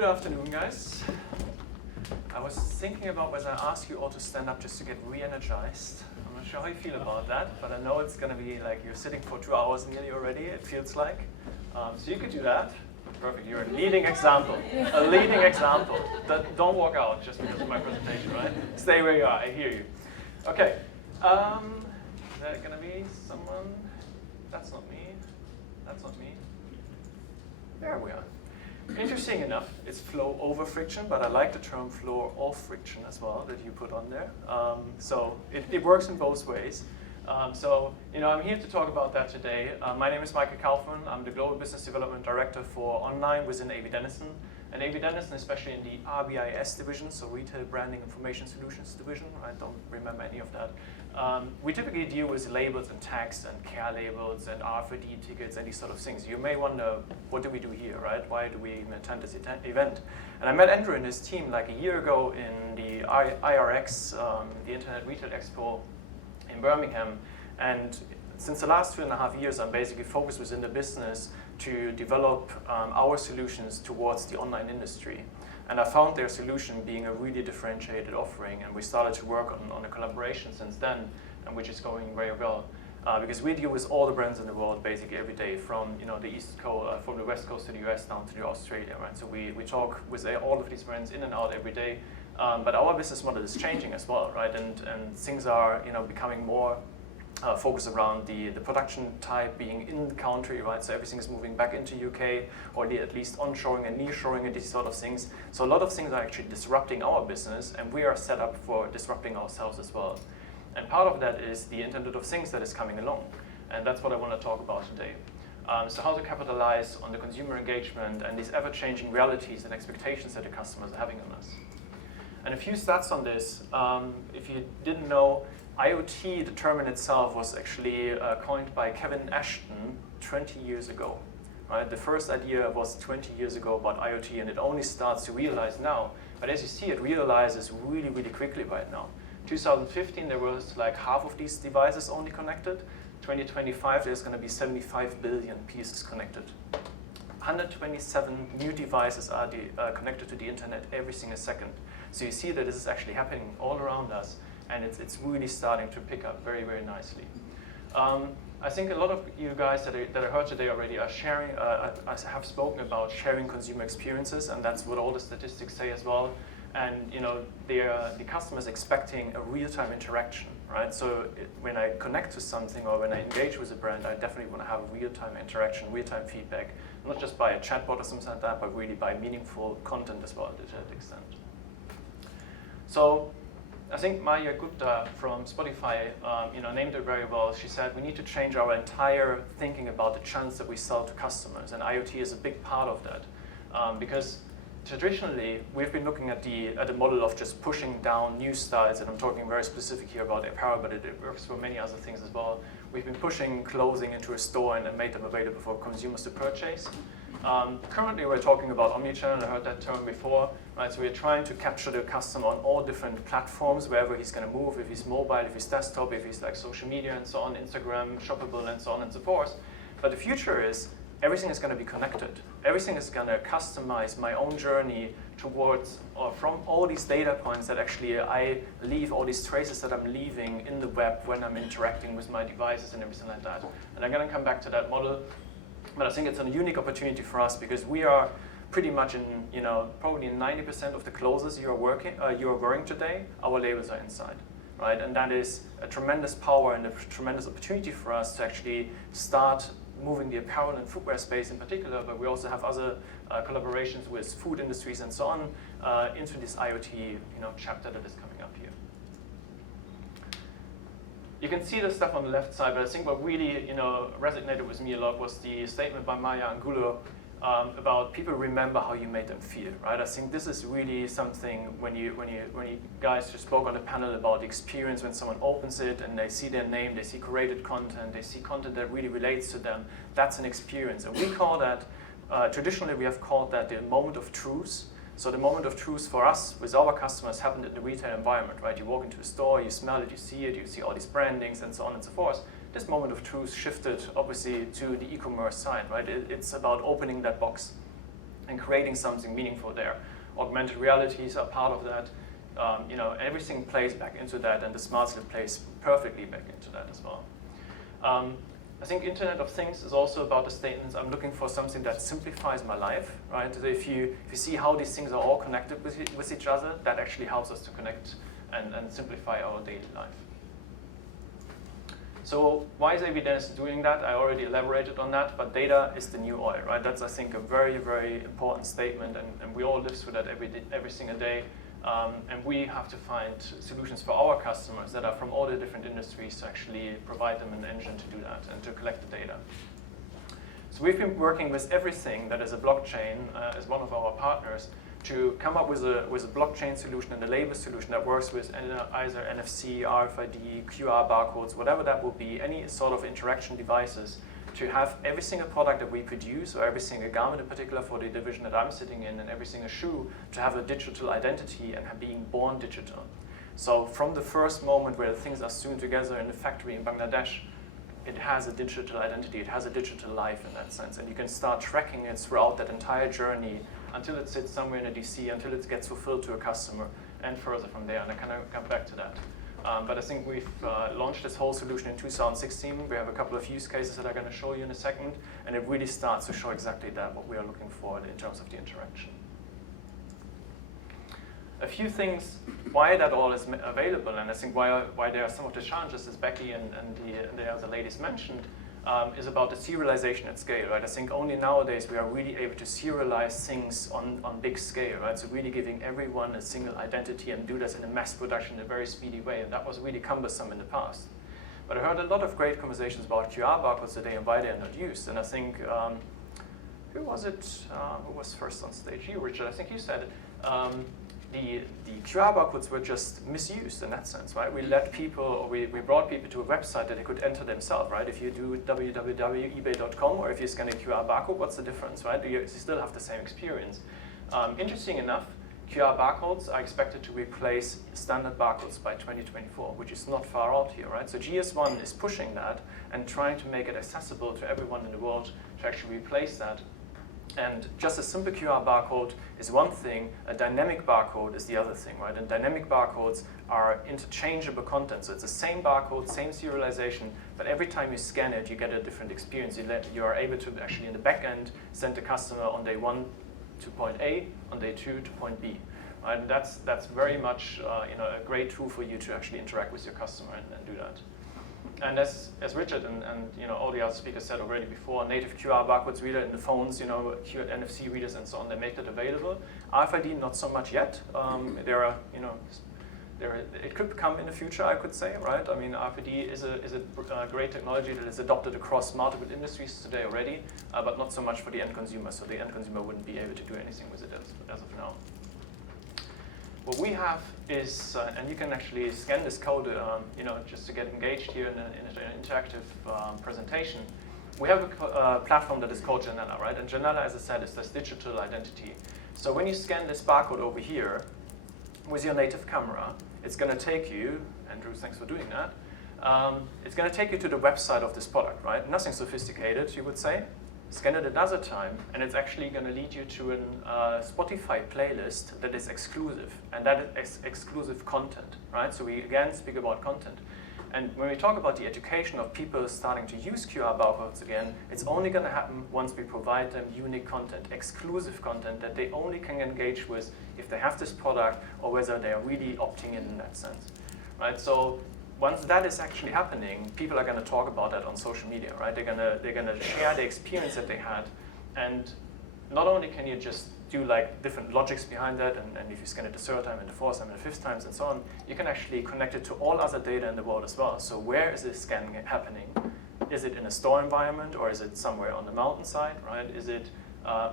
Good afternoon, guys. I was thinking about whether I ask you all to stand up just to get re-energized. I'm not sure how you feel about that, but I know it's going to be like you're sitting for 2 hours nearly already, it feels like. So you could do that. Perfect. You're a leading example. A leading example. Don't walk out just because of my presentation, right? Stay where you are. I hear you. Okay. Is that going to be someone? That's not me. That's not me. There we are. Interesting enough, it's flow over friction, but I like the term flow off friction as well that you put on there. So it works in both ways. So I'm here to talk about that today. My name is Kaufmann. I'm the Global Business Development Director for Online within Avery Dennison. And Avery Dennison, especially in the RBIS division, so Retail Branding Information Solutions division. I don't remember any of that. We typically deal with labels and tags and care labels and RFID tickets and these sort of things. You may wonder, what do we do here, right? Why do we even attend this event? And I met Andrew and his team like a year ago in the IRX, the Internet Retail Expo in Birmingham. And since the last 2.5 years, I'm basically focused within the business to develop our solutions towards the online industry. And I found their solution being a really differentiated offering, and we started to work on a collaboration since then, and which is going very well. Because we deal with all the brands in the world basically every day, from the East Coast, from the West Coast to the US down to Australia, right? So we talk with all of these brands in and out every day. But our business model is changing as well, right? And things are becoming more focus around the production type being in the country, right? So everything is moving back into UK, or at least onshoring and nearshoring and these sort of things. So a lot of things are actually disrupting our business, and we are set up for disrupting ourselves as well. And part of that is the Internet of Things that is coming along. And that's what I want to talk about today. So how to capitalize on the consumer engagement and these ever-changing realities and expectations that the customers are having on us. And a few stats on this. If you didn't know, IoT, the term in itself, was actually coined by Kevin Ashton 20 years ago. Right? The first idea was 20 years ago about IoT, and it only starts to realize now. But as you see, it realizes really, really quickly right now. 2015, there was like half of these devices only connected. 2025, there's going to be 75 billion pieces connected. 127 new devices are connected to the internet every single second. So you see that this is actually happening all around us. And it's really starting to pick up very, very nicely. I think a lot of you guys that I heard today already are sharing, have spoken about sharing consumer experiences, and that's what all the statistics say as well. And the customer is expecting a real-time interaction, right? So when I connect to something or when I engage with a brand, I definitely want to have real-time interaction, real-time feedback, not just by a chatbot or something like that, but really by meaningful content as well to that extent. So I think Maya Gupta from Spotify named it very well. She said we need to change our entire thinking about the channels that we sell to customers, and IoT is a big part of that. Because traditionally, we've been looking at the model of just pushing down new styles, and I'm talking very specific here about apparel, but it works for many other things as well. We've been pushing clothing into a store and made them available for consumers to purchase. Currently, we're talking about omnichannel. I heard that term before, right? So we're trying to capture the customer on all different platforms, wherever he's going to move, if he's mobile, if he's desktop, if he's like social media and so on, Instagram, shoppable, and so on and so forth. But the future is everything is going to be connected. Everything is going to customize my own journey towards or from all these data points that actually I leave, all these traces that I'm leaving in the web when I'm interacting with my devices and everything like that. And I'm going to come back to that model. But I think it's a unique opportunity for us because we are pretty much in, probably in 90% of the clothes you are wearing today, our labels are inside, right? And that is a tremendous power and a tremendous opportunity for us to actually start moving the apparel and footwear space in particular, but we also have other collaborations with food industries and so on into this IoT, chapter that is coming up here. You can see the stuff on the left side, but I think what really, resonated with me a lot was the statement by Maya Angulo about people remember how you made them feel, right? I think this is really something when you guys just spoke on the panel about the experience when someone opens it and they see their name, they see curated content, they see content that really relates to them. That's an experience, and we call that traditionally we have called that the moment of truth. So the moment of truth for us with our customers happened in the retail environment, right? You walk into a store, you smell it, you see all these brandings and so on and so forth. This moment of truth shifted obviously to the e-commerce side, right? It's about opening that box and creating something meaningful there. Augmented realities are part of that. You know, everything plays back into that, and the smart slip plays perfectly back into that as well. I think Internet of Things is also about the statements. I'm looking for something that simplifies my life, right? So if you see how these things are all connected with each other, that actually helps us to connect and simplify our daily life. So why is Avery Dennison doing that? I already elaborated on that, but data is the new oil, right? That's, I think, a very, very important statement, and we all live through that every single day. And we have to find solutions for our customers that are from all the different industries to actually provide them an engine to do that and to collect the data. So we've been working with everything that is a blockchain as one of our partners to come up with a blockchain solution and a label solution that works with either NFC, RFID, QR barcodes, whatever that will be, any sort of interaction devices, to have every single product that we produce, or every single garment in particular for the division that I'm sitting in, and every single shoe, to have a digital identity and being born digital. So from the first moment where things are sewn together in the factory in Bangladesh, it has a digital identity, it has a digital life in that sense, and you can start tracking it throughout that entire journey until it sits somewhere in a DC, until it gets fulfilled to a customer, and further from there, and I can come back to that. But I think we've launched this whole solution in 2016. We have a couple of use cases that I'm going to show you in a second, and it really starts to show exactly that, what we are looking for in terms of the interaction. A few things why that all is available, and I think why there are some of the challenges, as Becky and the other ladies mentioned, is about the serialization at scale, right? I think only nowadays we are really able to serialize things on big scale, right? So really giving everyone a single identity and do this in a mass production in a very speedy way, and that was really cumbersome in the past. But I heard a lot of great conversations about QR barcodes today and why they are not used, and I think, who was it, who was first on stage? You, Richard, I think you said it. The QR barcodes were just misused in that sense, right? We let people, or we brought people to a website that they could enter themselves, right? If you do www.ebay.com, or if you scan a QR barcode, what's the difference, right? You still have the same experience. Interesting enough, QR barcodes are expected to replace standard barcodes by 2024, which is not far out here, right? So GS1 is pushing that and trying to make it accessible to everyone in the world to actually replace that. And just a simple QR barcode is one thing, a dynamic barcode is the other thing, right? And dynamic barcodes are interchangeable content. So it's the same barcode, same serialization, but every time you scan it, you get a different experience. You are able to actually, in the back end, send the customer on day 1 to point A, on day 2 to point B. Right? And that's very much a great tool for you to actually interact with your customer and do that. And as Richard and all the other speakers said already before, native QR barcodes reader in the phones, NFC readers and so on, they make that available. RFID not so much yet. It could come in the future, I could say, right? I mean, RFID is a great technology that is adopted across multiple industries today already, but not so much for the end consumer. So the end consumer wouldn't be able to do anything with it as of now. What we have is, and you can actually scan this code, just to get engaged here in an interactive presentation. We have a platform that is called Janella, right? And Janella, as I said, is this digital identity. So when you scan this barcode over here with your native camera, it's going to take you, Andrew, thanks for doing that. It's going to take you to the website of this product, right? Nothing sophisticated, you would say. Scan it another time, and it's actually going to lead you to a Spotify playlist that is exclusive, and that is exclusive content, right? So we again speak about content. And when we talk about the education of people starting to use QR barcodes again, it's only going to happen once we provide them unique content, exclusive content that they only can engage with if they have this product or whether they are really opting in that sense, right? So once that is actually happening, people are going to talk about that on social media, right? They're going to share the experience that they had, and not only can you just do like different logics behind that, and if you scan it the third time and the fourth time and the fifth times and so on, you can actually connect it to all other data in the world as well. So where is this scanning happening? Is it in a store environment, or is it somewhere on the mountainside, right? Is it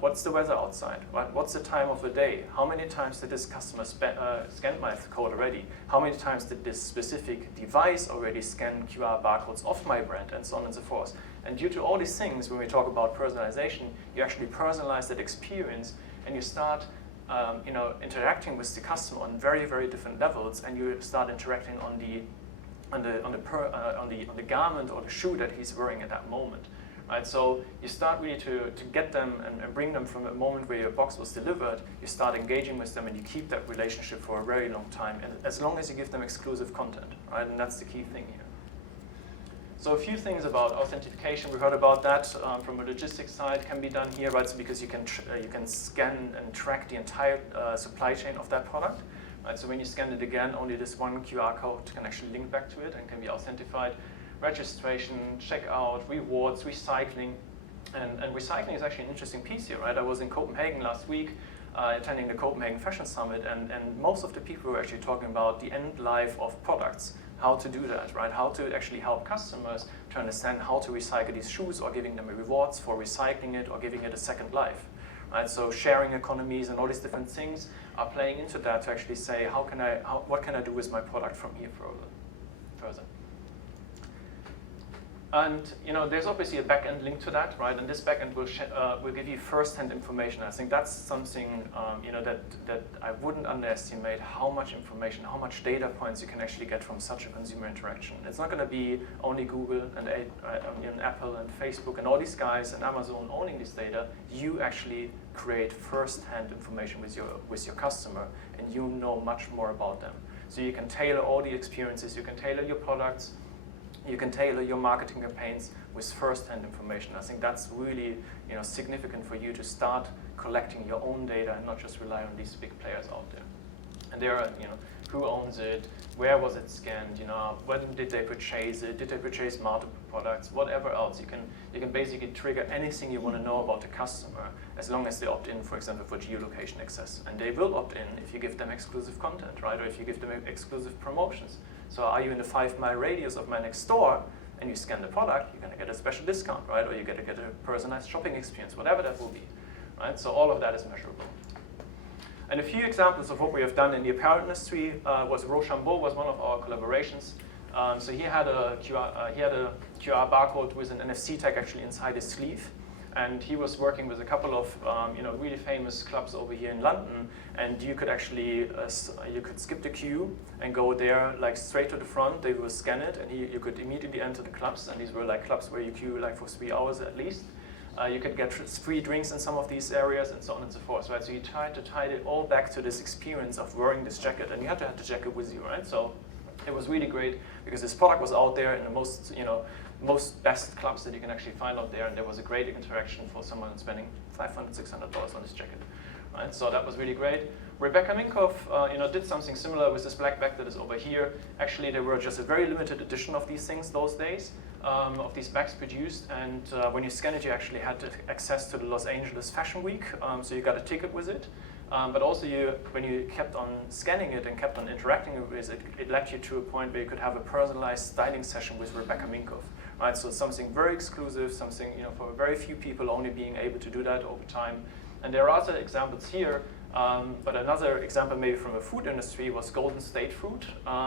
what's the weather outside? Right? What's the time of the day? How many times did this customer scan my code already? How many times did this specific device already scan QR barcodes of my brand, and so on and so forth? And due to all these things, when we talk about personalization, you actually personalize that experience, and you start interacting with the customer on very, very different levels, and you start interacting on the garment or the shoe that he's wearing at that moment. right? So you start really to get them and bring them from the moment where your box was delivered, you start engaging with them and you keep that relationship for a very long time, and as long as you give them exclusive content, right? And that's the key thing here. So a few things about authentication. We heard about that from a logistics side, can be done here, right? So because you can scan and track the entire supply chain of that product, right? So when you scan it again, only this one QR code can actually link back to it and can be authenticated. Registration, checkout, rewards, recycling, and recycling is actually an interesting piece here, right? I was in Copenhagen last week, attending the Copenhagen Fashion Summit, and most of the people were actually talking about the end life of products. How to do that, right? How to actually help customers to understand how to recycle these shoes, or giving them rewards for recycling it or giving it a second life, right? So sharing economies and all these different things are playing into that to actually say, what can I do with my product from here further? And there's obviously a back-end link to that, right? And this back-end will give you first-hand information. I think that's something that I wouldn't underestimate, how much information, how much data points you can actually get from such a consumer interaction. It's not going to be only Google and Apple and Facebook and all these guys and Amazon owning this data. You actually create first-hand information with your customer, and you know much more about them. So you can tailor all the experiences, you can tailor your products, you can tailor your marketing campaigns with first-hand information. I think that's really significant for you to start collecting your own data and not just rely on these big players out there. And there are, who owns it, where was it scanned, when did they purchase it, did they purchase multiple products, whatever else. You can basically trigger anything you want to know about the customer, as long as they opt in, for example, for geolocation access. And they will opt in if you give them exclusive content, right? Or if you give them exclusive promotions. So are you in the 5-mile radius of my next store and you scan the product, you're going to get a special discount, right? Or you're going to get a personalized shopping experience, whatever that will be, right? So all of that is measurable. And a few examples of what we have done in the apparel industry was Rochambeau was one of our collaborations. So he had a QR barcode with an NFC tag actually inside his sleeve. And he was working with a couple of really famous clubs over here in London, and you could actually you could skip the queue and go there like straight to the front. They will scan it, and you could immediately enter the clubs. And these were like clubs where you queue like for 3 hours at least. You could get free drinks in some of these areas, and so on and so forth. Right? So he tried to tie it all back to this experience of wearing this jacket, and you had to have the jacket with you, right? So it was really great because this product was out there in the most best clubs that you can actually find out there, and there was a great interaction for someone spending $500, $600 on this jacket, right? So that was really great. Rebecca Minkoff, did something similar with this black bag that is over here. Actually, there were just a very limited edition of these things those days, of these bags produced, and when you scan it, you actually had access to the Los Angeles Fashion Week, so you got a ticket with it. But also, when you kept on scanning it and kept on interacting with it, it led you to a point where you could have a personalized styling session with Rebecca Minkoff. Right, so something very exclusive, something for very few people only being able to do that over time. And there are other examples here, but another example maybe from the food industry was Golden State Fruit.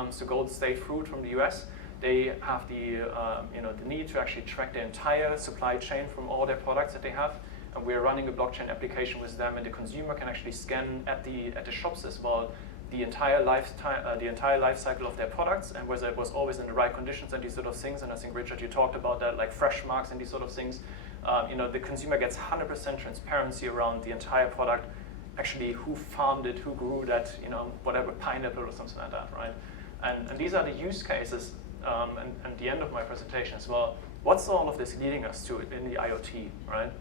So Golden State Fruit from the US, they have the need to actually track the entire supply chain from all their products that they have. And we're running a blockchain application with them, and the consumer can actually scan at the shops as well the entire life cycle of their products, and whether it was always in the right conditions and these sort of things. And I think, Richard, you talked about that, like fresh marks and these sort of things. The consumer gets 100% transparency around the entire product, actually who farmed it, who grew that, whatever, pineapple or something like that, right? And these are the use cases, and the end of my presentation as well. What's all of this leading us to in the IoT, right?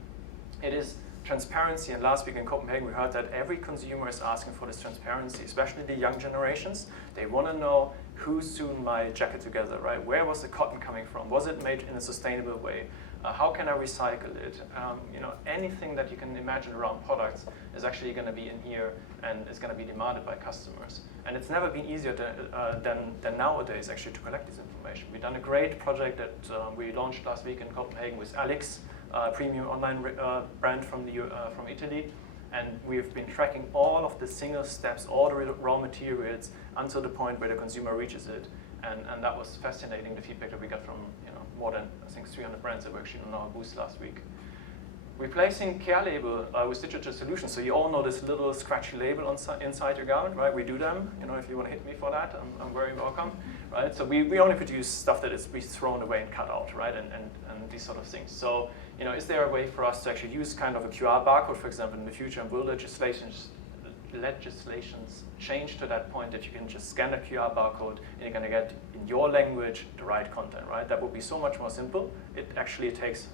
It is transparency, and last week in Copenhagen we heard that every consumer is asking for this transparency, especially the young generations. They want to know who sewn my jacket together, right? Where was the cotton coming from? Was it made in a sustainable way? How can I recycle it? Anything that you can imagine around products is actually going to be in here, and it's going to be demanded by customers. And it's never been easier than nowadays actually to collect this information. We've done a great project that we launched last week in Copenhagen with Alex, premium online brand from Italy, and we've been tracking all of the single steps, all the raw materials, until the point where the consumer reaches it, and that was fascinating. The feedback that we got from more than I think 300 brands that were actually on our booth last week. Replacing care label with digital solutions. So you all know this little scratchy label inside your garment, right? We do them. You know, if you want to hit me for that, I'm very welcome, right? So we only produce stuff that is be thrown away and cut out, right? And these sort of things. So, you know, is there a way for us to actually use kind of a QR barcode, for example, in the future, and will legislations change to that point that you can just scan a QR barcode and you're going to get, in your language, the right content, right? That would be so much more simple. It actually takes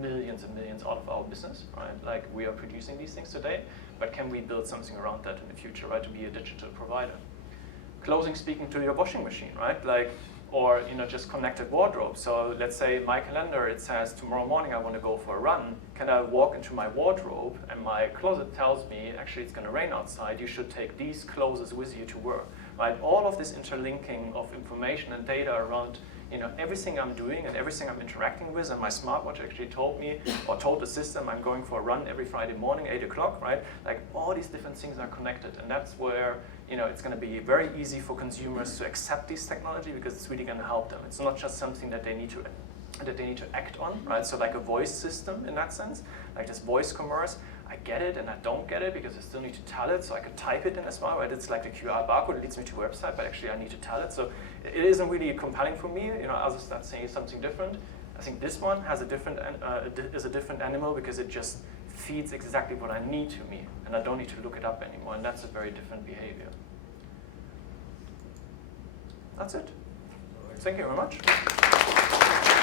millions and millions out of our business, right? Like, we are producing these things today, but can we build something around that in the future, right? To be a digital provider. Clothing speaking to your washing machine, right? Like, or, you know, just connected wardrobe. So let's say my calendar, it says tomorrow morning I want to go for a run. Can I walk into my wardrobe and my closet tells me, actually it's going to rain outside, you should take these clothes with you to work, right? All of this interlinking of information and data around, you know, everything I'm doing and everything I'm interacting with, and my smartwatch actually told me, or told the system I'm going for a run every Friday morning, 8 o'clock, right? Like, all these different things are connected, and that's where, you know, it's going to be very easy for consumers to accept this technology because it's really going to help them. It's not just something that they need to act on, right? So like a voice system in that sense, like this voice commerce. I get it and I don't get it because I still need to tell it, so I could type it in as well, right? It's like the QR barcode, it leads me to a website, but actually I need to tell it. So it isn't really compelling for me, you know, others start saying something different. I think this one has a different, is a different animal because it just feeds exactly what I need to me, and I don't need to look it up anymore, and that's a very different behavior. That's it. Thank you very much.